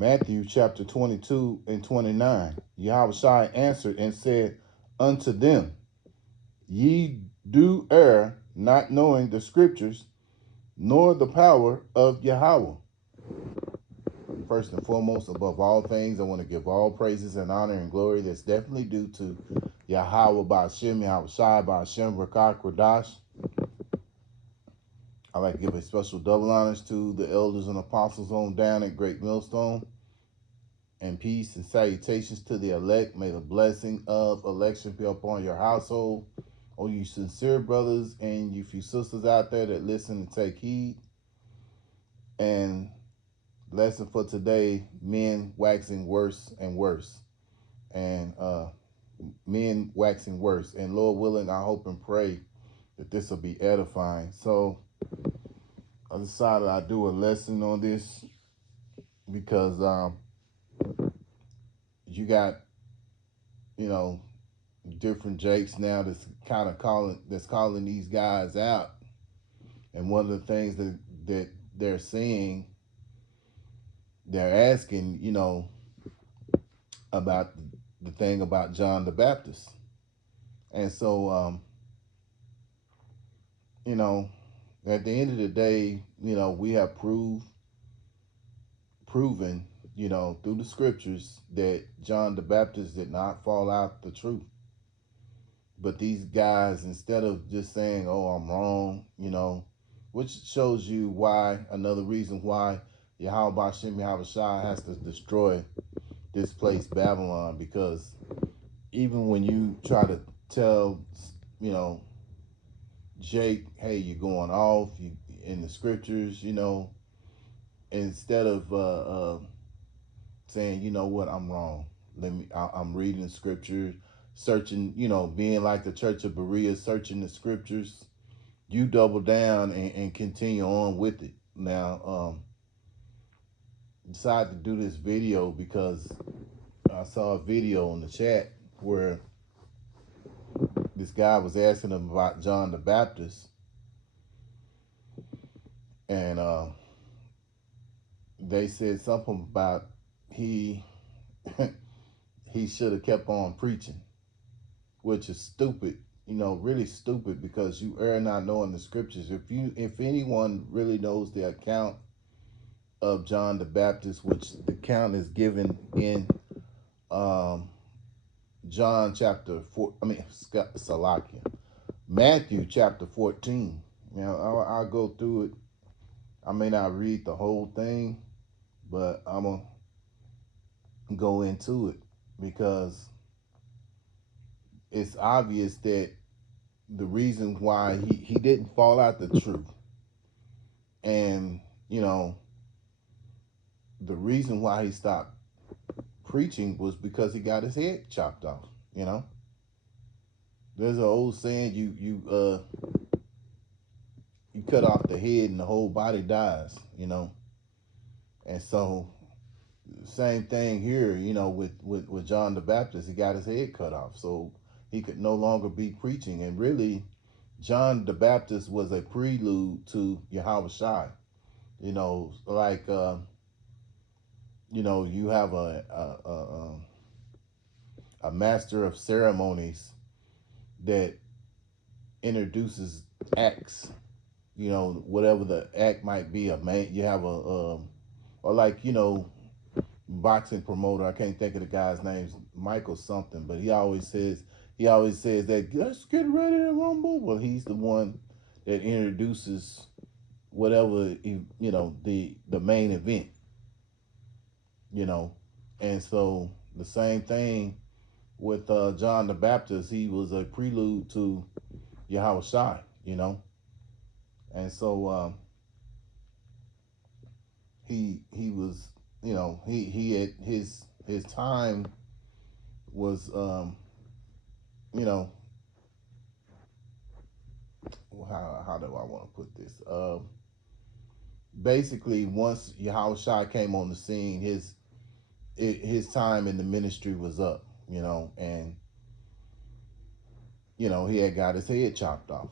Matthew chapter 22 and 29. Yahushua answered and said unto them, Ye do err, not knowing the scriptures, nor the power of Yahweh. First and foremost, above all things, I want to give all praises and honor and glory that's definitely due to Yahweh Ba'ashem, Yahushua Ba'ashem, Rakah Kodash. I'd like to give a special double honors to the elders and apostles on down at Great Millstone. And peace and salutations to the elect. May the blessing of election be upon your household. Oh, you sincere brothers and you few sisters out there that listen and take heed. And lesson for today, men waxing worse and worse. And men waxing worse. And Lord willing, I hope and pray that this will be edifying. So I decided I'd do a lesson on this because you got, different Jakes now that's kind of calling these guys out. And one of the things that they're saying, they're asking, about the thing about John the Baptist. And so, at the end of the day, we have proven, through the scriptures that John the Baptist did not fall out the truth. But these guys, instead of just saying, oh, I'm wrong, which shows you why, another reason why Yahweh Ba'ashem Yahushua has to destroy this place, Babylon, because even when you try to tell, Jake, hey, you're going off in the scriptures, instead of saying, you know what, I'm wrong. I'm reading the scriptures, searching, being like the Church of Berea, searching the scriptures. You double down and continue on with it. Now, decided to do this video because I saw a video in the chat where this guy was asking him about John the Baptist, and they said something about he should have kept on preaching, which is stupid, really stupid, because you err not knowing the scriptures. If anyone really knows the account of John the Baptist, which the account is given in John chapter 4, Salakia, Matthew chapter 14. I'll go through it. I may not read the whole thing, but I'm going to go into it because it's obvious that the reason why he didn't fall out the truth, and, the reason why he stopped preaching was because he got his head chopped off. There's an old saying, you cut off the head and the whole body dies. And so same thing here, with John the Baptist. He got his head cut off so he could no longer be preaching. And really, John the Baptist was a prelude to Yahushua. Like you have a master of ceremonies that introduces acts, whatever the act might be. You have or like, boxing promoter, I can't think of the guy's name, Michael something, but he always says that let's get ready to rumble. Well, he's the one that introduces whatever, the main event. And so the same thing with John the Baptist. He was a prelude to Yahushua, and so he was, he at his time was, how do I want to put this? Basically, once Yahushua came on the scene, his time in the ministry was up, and he had got his head chopped off,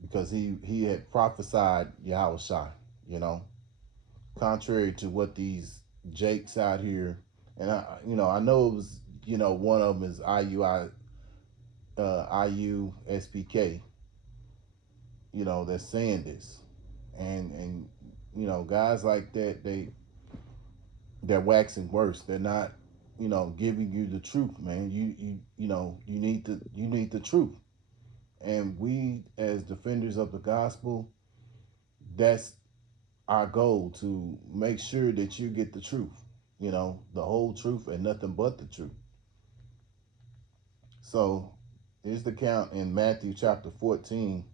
because he had prophesied Yahushua, contrary to what these Jake's out here, and I know it was, one of them is IUSPK, that's saying this, and guys like that, they're waxing worse. They're not, giving you the truth, man. You need the truth, and we as defenders of the gospel, that's our goal, to make sure that you get the truth, the whole truth and nothing but the truth. So here's the count in Matthew chapter 14.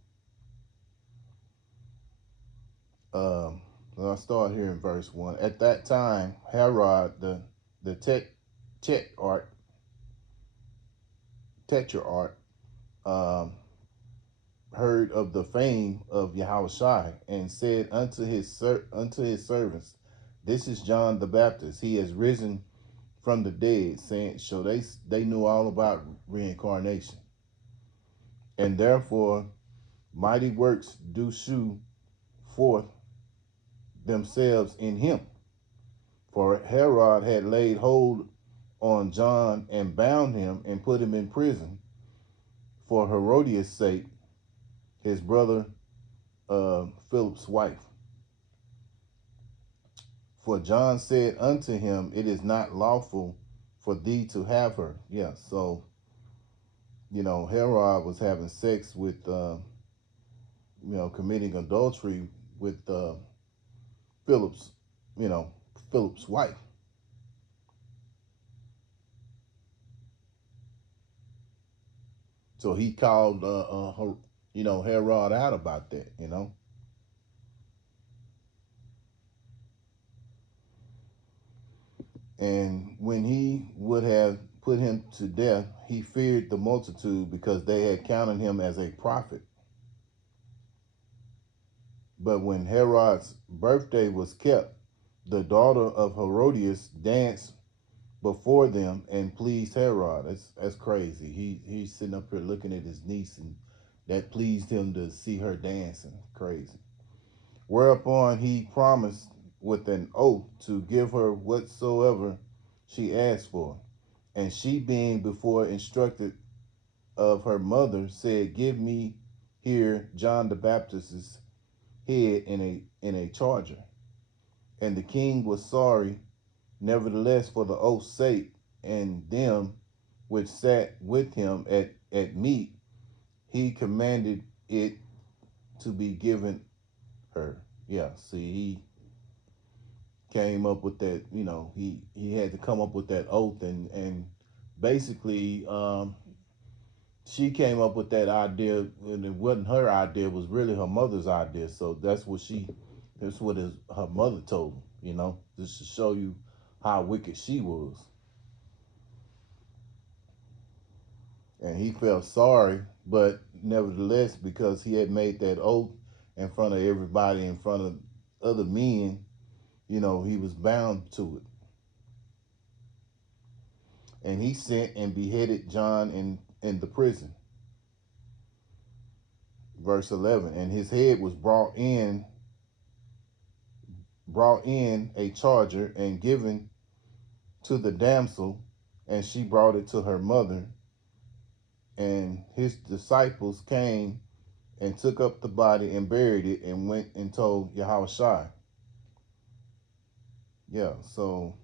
Um, I'll start here in verse 1. At that time, Herod, the tetrarch, um, heard of the fame of Yahushua, and said unto his servants, "This is John the Baptist. He has risen from the dead," saying, so they knew all about reincarnation, and therefore mighty works do shew forth themselves in him. For Herod had laid hold on John and bound him and put him in prison for Herodias' sake, his brother Philip's wife. For John said unto him, "It is not lawful for thee to have her." Yeah, so Herod was having sex with, committing adultery with Philip's, Philip's wife. So he called, Herod out about that, And when he would have put him to death, he feared the multitude, because they had counted him as a prophet. But when Herod's birthday was kept, the daughter of Herodias danced before them and pleased Herod. That's crazy. He's sitting up here looking at his niece, and that pleased him to see her dancing. Crazy. Whereupon he promised with an oath to give her whatsoever she asked for. And she, being before instructed of her mother, said, "Give me here John the Baptist's head in a charger." And the king was sorry, nevertheless, for the oath's sake, and them which sat with him at meat, he commanded it to be given her. Yeah, see, he came up with that. He had to come up with that oath, and basically, she came up with that idea, and it wasn't her idea; it was really her mother's idea. So that's what her mother told him. Just to show you how wicked she was. And he felt sorry, but nevertheless, because he had made that oath in front of everybody, in front of other men, he was bound to it. And he sent and beheaded John in the prison. Verse 11, and his head was brought in a charger and given to the damsel, and she brought it to her mother. And his disciples came and took up the body and buried it, and went and told Yahushua. Yeah, so,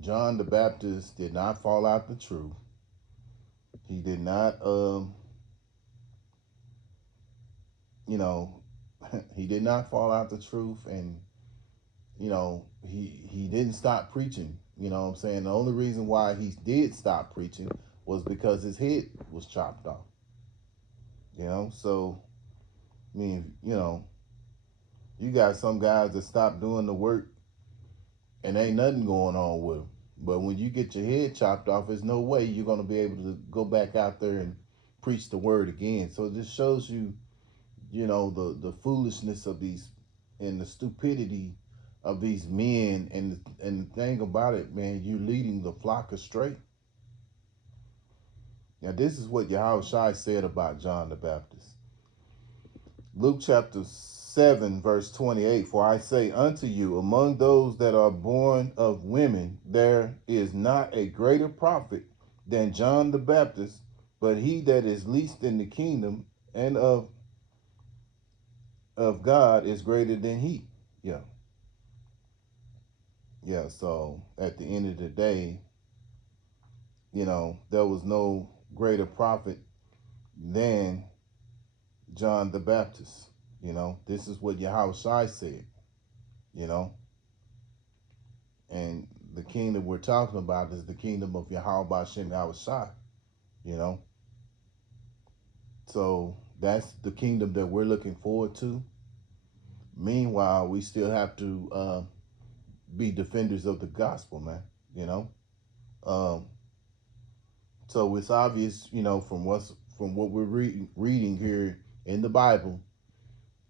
John the Baptist did not fall out the truth. He did not, he did not fall out the truth, and, he didn't stop preaching. You know what I'm saying? The only reason why he did stop preaching was because his head was chopped off. So, I mean, you got some guys that stop doing the work and ain't nothing going on with them. But when you get your head chopped off, there's no way you're going to be able to go back out there and preach the word again. So this shows you, the foolishness of these, and the stupidity of these men. And the thing about it, man, you're leading the flock astray. Now, this is what Yahushua said about John the Baptist. Luke chapter 7, verse 28, for I say unto you, among those that are born of women, there is not a greater prophet than John the Baptist, but he that is least in the kingdom and of God is greater than he. Yeah. Yeah. So at the end of the day, there was no greater prophet than John the Baptist. This is what Yahushua said, you know, and the kingdom we're talking about is the kingdom of Yahweh Bashem Yahushua, you know. So that's the kingdom that we're looking forward to. Meanwhile, we still have to be defenders of the gospel, man, you know. Um, so it's obvious, from what we're reading here in the Bible,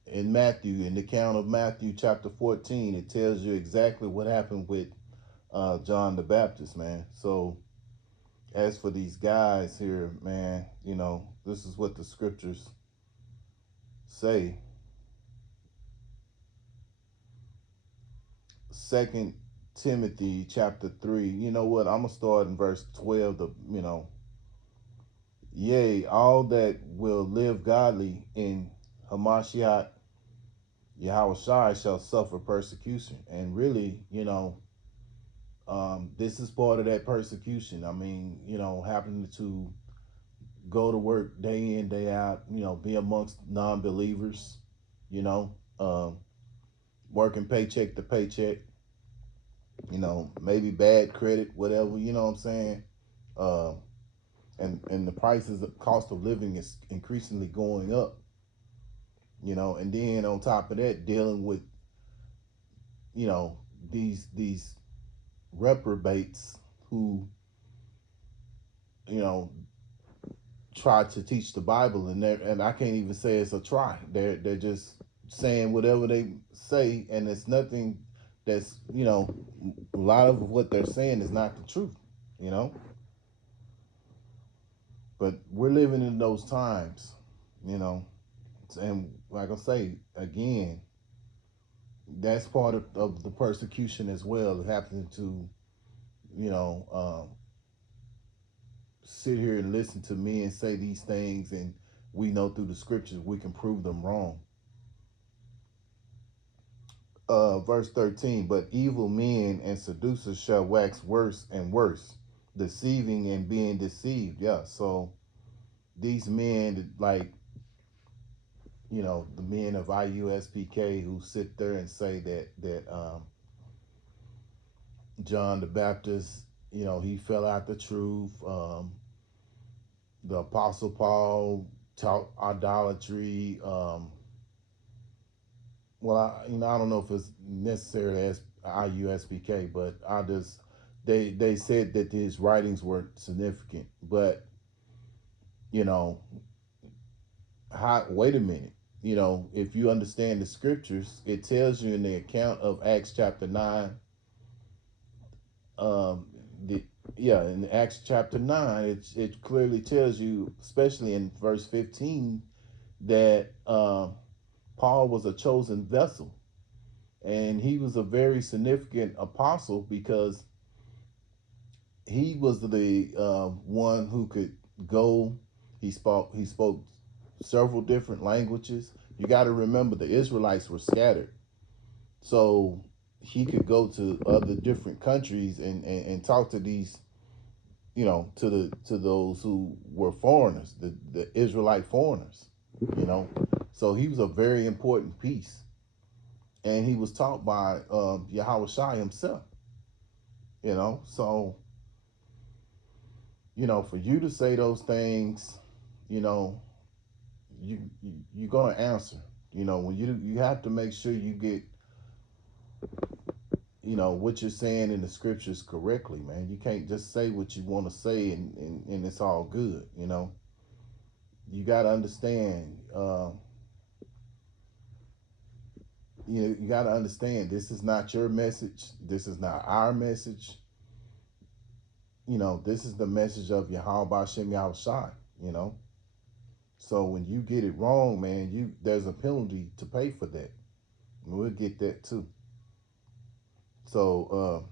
in Matthew, in the account of Matthew chapter 14, it tells you exactly what happened with John the Baptist, man. So as for these guys here, man, this is what the scriptures say. Second Timothy chapter 3. You know what? I'm gonna start in verse 12. Yea, all that will live godly in Hamashiach Yahushua shall suffer persecution. And really, this is part of that persecution. I mean, happening to go to work day in, day out, be amongst non-believers, you know, um, working paycheck to paycheck, maybe bad credit, whatever, you know what I'm saying? Uh, and the prices, the cost of living is increasingly going up, and then on top of that, dealing with, you know, these reprobates who, you know, try to teach the Bible, and I can't even say it's a try. They're just saying whatever they say, and it's nothing that's, a lot of what they're saying is not the truth, you know. But we're living in those times, and like I say again, that's part of the persecution as well, happening to, sit here and listen to me and say these things, and we know through the scriptures we can prove them wrong. Verse 13, but evil men and seducers shall wax worse and worse, deceiving and being deceived. Yeah, so these men, like, the men of IUSPK who sit there and say that John the Baptist, he fell out the truth. The Apostle Paul taught idolatry. Well, I don't know if it's necessarily as IUSPK, but they said that his writings were significant. But wait a minute. If you understand the scriptures, it tells you in the account of Acts chapter 9. In Acts chapter 9, it clearly tells you, especially in verse 15, that Paul was a chosen vessel, and he was a very significant apostle because he was the one who could go. He spoke several different languages. You got to remember, the Israelites were scattered, so he could go to other different countries and talk to these, to those who were foreigners, the Israelite foreigners, So he was a very important piece, and he was taught by Yahushua himself, So, for you to say those things, you're gonna answer. When you have to make sure you get, what you're saying in the scriptures correctly, man. You can't just say what you want to say and it's all good, You got to understand, you got to understand, this is not your message. This is not our message. This is the message of Yahweh Bashem Yahushai, So when you get it wrong, man, there's a penalty to pay for that. And we'll get that too. So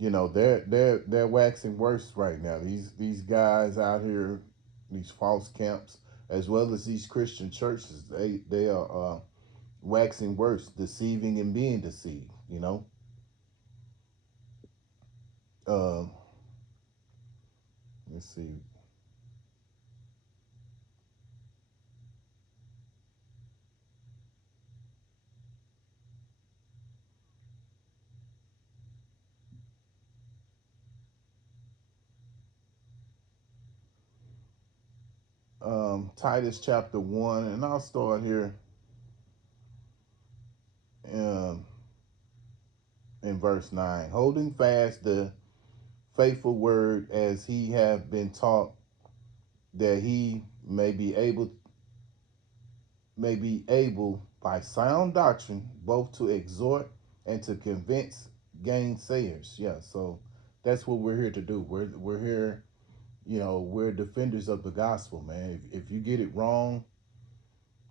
they're waxing worse right now. These guys out here, these false camps, as well as these Christian churches, they are waxing worse, deceiving and being deceived. Um, let's see. Titus chapter 1, and I'll start here um, in verse 9. Holding fast the faithful word as he have been taught, that he may be able by sound doctrine both to exhort and to convince gainsayers. Yeah, so that's what we're here to do. We're here, we're defenders of the gospel, man. If you get it wrong,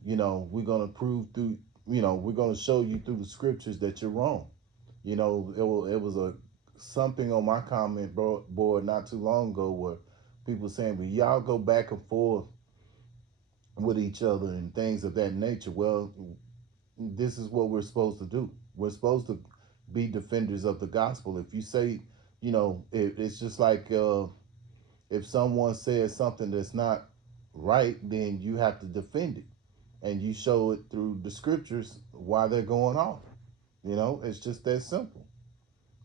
we're gonna prove through, we're gonna show you through the scriptures that you're wrong. It was a something on my comment board not too long ago where people saying, "Well, y'all go back and forth with each other and things of that nature." Well, this is what we're supposed to do. We're supposed to be defenders of the gospel. If you say, it's just like if someone says something that's not right, then you have to defend it, and you show it through the scriptures why they're going off. It's just that simple.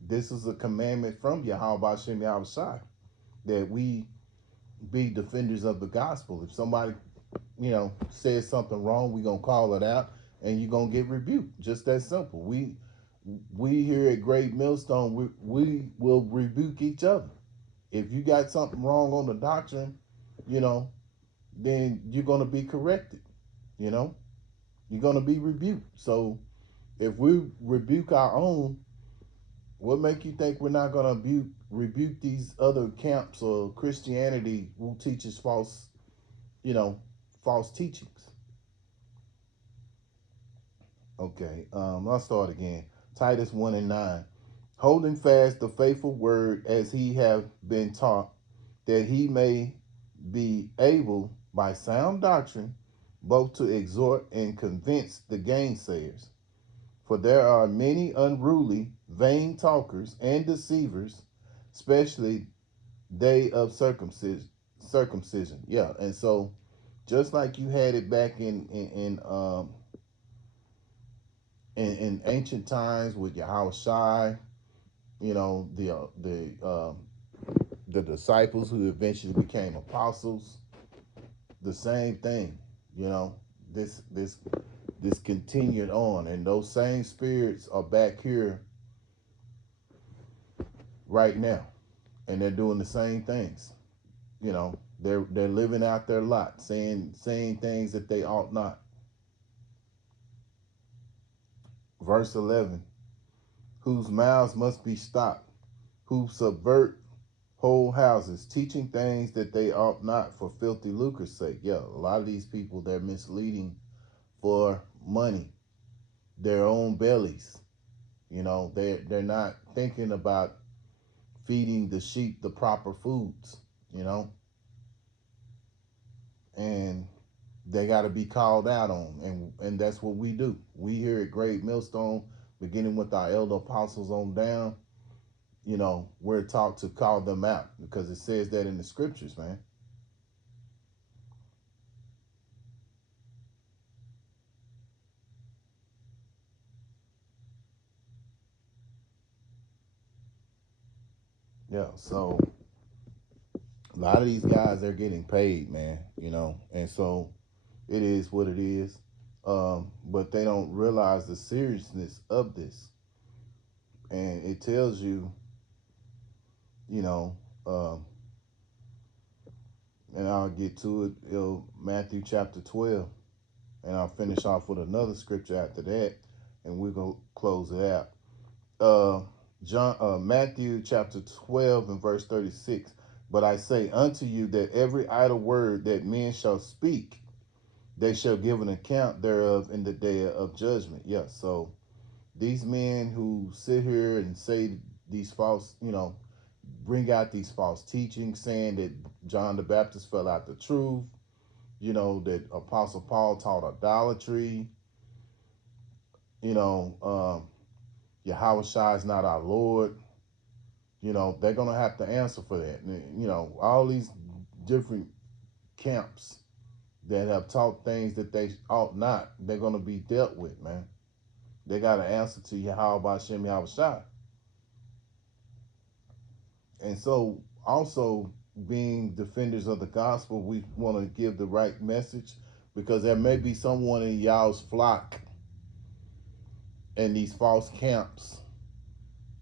This is a commandment from Yahweh Shem Yahushai, that we be defenders of the gospel. If somebody, says something wrong, we gonna call it out, and you're gonna get rebuked. Just that simple. We here at Great Millstone, we will rebuke each other. If you got something wrong on the doctrine, you know, then you're gonna be corrected. You know, you're gonna be rebuked. So if we rebuke our own, what make you think we're not gonna rebuke these other camps or Christianity who teaches false, false teachings? Okay, I'll start again. Titus 1 and 9. Holding fast the faithful word as he have been taught, that he may be able by sound doctrine both to exhort and convince the gainsayers. For there are many unruly, vain talkers and deceivers, especially they of circumcision. Yeah, and so just like you had it back in ancient times with Yahweh Shai, the disciples who eventually became apostles, the same thing. You know, this continued on, and those same spirits are back here right now, and they're doing the same things. They're living out their lot, saying things that they ought not. Verse 11, whose mouths must be stopped, who subvert whole houses, teaching things that they ought not for filthy lucre's sake. Yeah, a lot of these people, they're misleading for money, their own bellies. They're not thinking about feeding the sheep the proper foods, and they got to be called out on, and that's what we do. We here at Great Millstone, beginning with our elder apostles on down, we're taught to call them out because it says that in the scriptures, man. Yeah, so a lot of these guys, they're getting paid, man, and so it is what it is. But they don't realize the seriousness of this. And it tells you, you know, um, and I'll get to it, Matthew chapter 12. And I'll finish off with another scripture after that, and we're going to close it out. Matthew chapter 12 and verse 36. But I say unto you that every idle word that men shall speak, they shall give an account thereof in the day of judgment. Yes. So these men who sit here and say these false, bring out these false teachings, saying that John the Baptist fell out the truth, that Apostle Paul taught idolatry, Yahweh Shai is not our Lord. They're going to have to answer for that. All these different camps that have taught things that they ought not, they're going to be dealt with, man. They got to answer to Yahweh Shem Yahweh Shai. And so, also, being defenders of the gospel, we want to give the right message, because there may be someone in y'all's flock and these false camps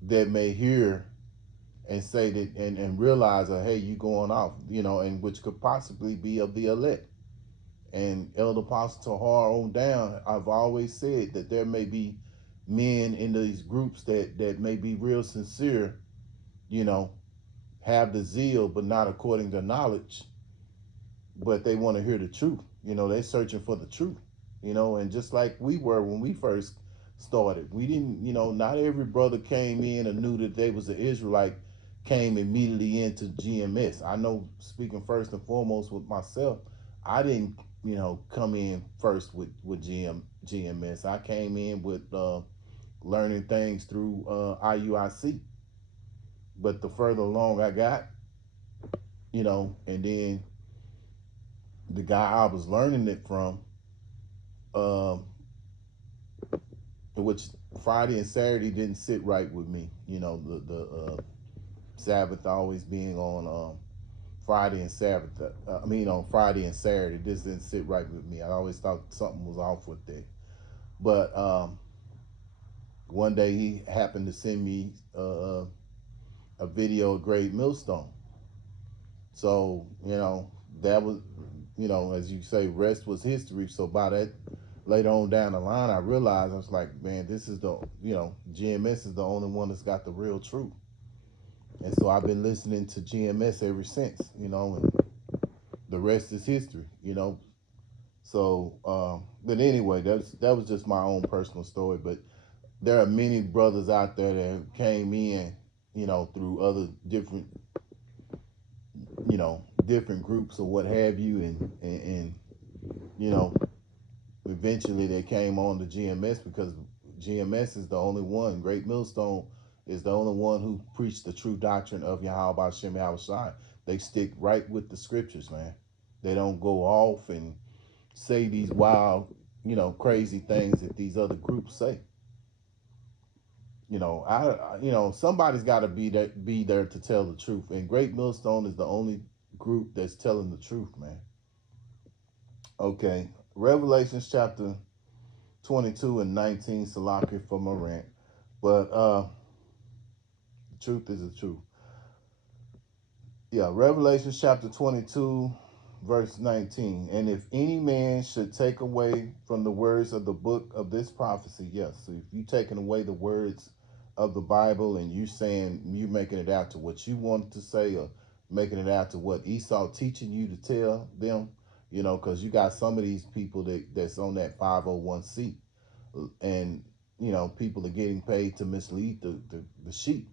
that may hear and say that and realize that, hey, you going off, and which could possibly be of the elect. And Elder Apostle Tahar on down, I've always said that there may be men in these groups that may be real sincere, have the zeal, but not according to knowledge, but they want to hear the truth. They're searching for the truth, and just like we were when we first started, we didn't, not every brother came in and knew that they was an Israelite, came immediately into GMS. I know, speaking first and foremost with myself, I didn't, come in first with GMS. I came in with learning things through IUIC. But the further along I got, and then the guy I was learning it from, which Friday and Saturday didn't sit right with me. The Sabbath always being on Friday and Sabbath. On Friday and Saturday, this didn't sit right with me. I always thought something was off with that. But one day he happened to send me a video of Great Millstone. So, that was, as you say, rest was history. So by that, later on down the line, I realized, I was like, man, this is the, GMS is the only one that's got the real truth. And so I've been listening to GMS ever since, and the rest is history, So, but anyway, that was just my own personal story. But there are many brothers out there that came in, through other different, different groups or what have you, and eventually they came on to GMS, because GMS is the only one. Great Millstone is the only one who preached the true doctrine of Yahweh Shem Yahweh Shai. They stick right with the scriptures, man. They don't go off and say these wild, crazy things that these other groups say. Somebody's got to be there to tell the truth, and Great Millstone is the only group that's telling the truth, man. Okay, Revelations chapter 22 and 19, Salaki for my rant, but the truth is the truth. Yeah, Revelation chapter 22, verse 19. And if any man should take away from the words of the book of this prophecy, yes. So if you taking away the words of the Bible and you saying, you making it out to what you wanted to say, or making it out to what Esau teaching you to tell them, because you got some of these people that's on that 501c, and people are getting paid to mislead the sheep.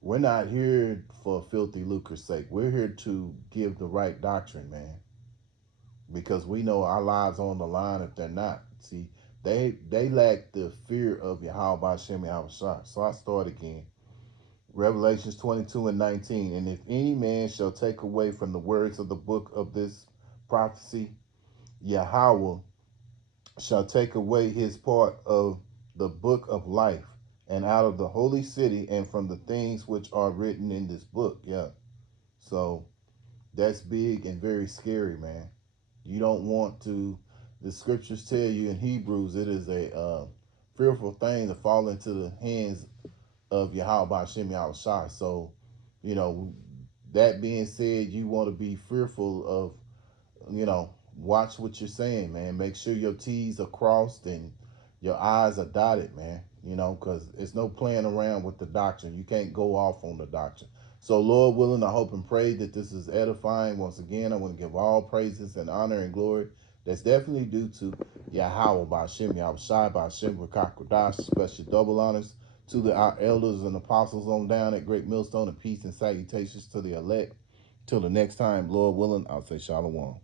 We're not here for filthy lucre's sake. We're here to give the right doctrine, man, because we know our lives are on the line if they're not. See, they lack the fear of Yahweh Shem Yahweh Shai. So I start again. Revelations 22 and 19. And if any man shall take away from the words of the book of this prophecy, Yahweh shall take away his part of the book of life, and out of the holy city, and from the things which are written in this book. Yeah. So that's big and very scary, man. You don't want to, the scriptures tell you in Hebrews, it is a fearful thing to fall into the hands of Yahweh Shem Yahweh Shai. So, that being said, you want to be fearful of, watch what you're saying, man. Make sure your T's are crossed, and, your I's are dotted, man. You know, because it's no playing around with the doctrine. You can't go off on the doctrine. So, Lord willing, I hope and pray that this is edifying. Once again, I want to give all praises and honor and glory that's definitely due to Yahweh Ba'Shem, Yahushai Ba'Shem, Rakakwadash. Special double honors to our elders and apostles on down at Great Millstone, and peace and salutations to the elect. Till the next time, Lord willing, I'll say shalom.